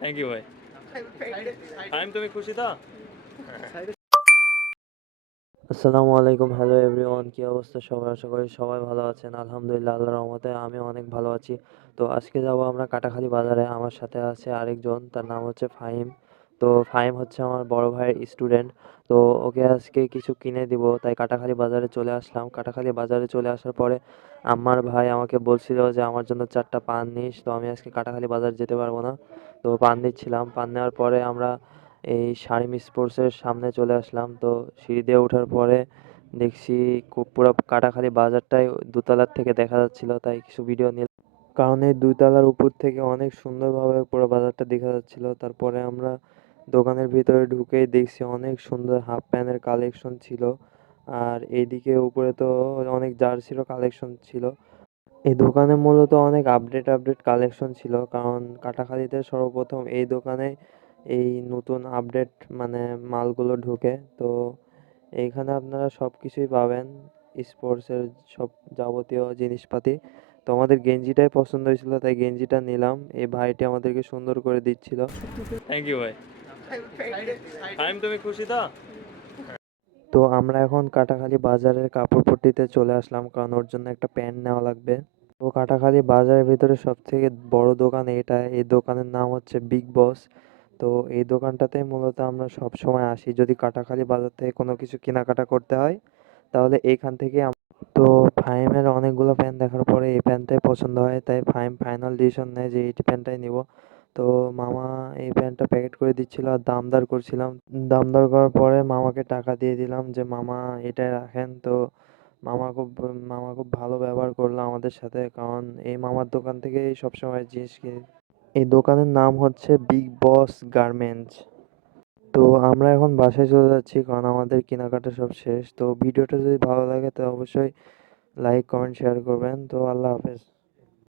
Thank you ভাই। ফাহিম তুমি খুশি তো? আসসালামু আলাইকুম, হ্যালো এভরিওয়ান, কি অবস্থা সবার? আশা করি সবাই ভালো আছেন। আলহামদুলিল্লাহ, আল্লাহর রহমতে আমি অনেক ভালো আছি। তো আজকে যাব আমরা কাটাখালী বাজারে। আমার সাথে আছে আরেকজন, তার নাম হচ্ছে ফাহিম। তো ফাহিম হচ্ছে আমার বড় ভাইয়ের স্টুডেন্ট। তো ওকে আজকে কিছু কিনে দিব, তাই কাটাখালী বাজারে চলে আসলাম। কাটাখালী বাজারে চলে আসার পরে আমার ভাই আমাকে বলছিল যে আমার জন্য 4টা পান নিস। তো আমি আজকে কাটাখালী বাজার যেতে পারবো না, তো পান দিচ্ছিলাম। পান নেওয়ার পরে আমরা এই শারমিন স্পোর্টসের সামনে চলে আসলাম। তো সিঁড়ি দিয়ে ওঠার পরে দেখছি খুব পুরো কাটাখালী বাজারটাই দোতলার থেকে দেখা যাচ্ছিল, তাই কিছু ভিডিও নিলাম। কারণ এই 2 তলার উপর থেকে অনেক সুন্দরভাবে পুরো বাজারটা দেখা যাচ্ছিল। তারপরে আমরা দোকানের ভিতরে ঢুকেই দেখছি অনেক সুন্দর হাফ প্যান্টের কালেকশন ছিল। আর এইদিকে উপরে তো অনেক জার্সিরও কালেকশন ছিল। এই দোকানে মূলত অনেক আপডেট কালেকশন ছিল, কারণ কাটাখালীতে সর্বপ্রথম এই দোকানে এই নতুন আপডেট মানে মালগুলো ঢোকে। তো এইখানে আপনারা সব কিছুই পাবেন, স্পোর্টসের সব যাবতীয় জিনিসপাতি। তো আমাদের গেঞ্জিটাই পছন্দ হয়েছিল, তাই গেঞ্জিটা নিলাম। এই ভাইটি আমাদেরকে সুন্দর করে দিচ্ছিল। থ্যাংক ইউ ভাই। ফাহিম তুমি খুশি তো? তো আমরা এখন কাটাখালী বাজারের কাপড়পট্টিতে চলে আসলাম, কারণ ওর জন্য একটা প্যান্ট নেওয়া লাগবে। তো কাটাখালী বাজারের ভিতরে সবথেকে বড় দোকান এটা। এই দোকানের নাম হচ্ছে বিগ বস। তো এই দোকানটাতে মূলত আমরা সব সময় আসি, যদি কাটাখালী বাজার থেকে কোনো কিছু কেনাকাটা করতে হয় তাহলে এইখান থেকে তো ফাহিমের অনেকগুলো প্যান্ট দেখার পরে এই প্যান্টটাই পছন্দ হয়, তাই ফাহিম ফাইনাল ডিসিশন নেয় যে এই প্যান্টটাই নিব। তো মামা এই প্যান্টটা প্যাকেট করে দিচ্ছিল আর দাম দর করছিলাম। দাম দর করার পরে মামাকে টাকা দিয়ে দিলাম যে মামা এটাই রাখেন। তো মামা খুব ভালো ব্যবহার করলো আমাদের সাথে, কারণ এই মামার দোকান থেকেই সবসময় জিনিস কিনি। এই দোকানের নাম হচ্ছে বিগ বস গার্মেন্টস। তো আমরা এখন বাসায় চলে যাচ্ছি, কারণ আমাদের কেনাকাটা সব শেষ। তো ভিডিওটা যদি ভালো লাগে তো অবশ্যই লাইক কমেন্ট শেয়ার করবেন। তো আল্লাহ হাফেজ।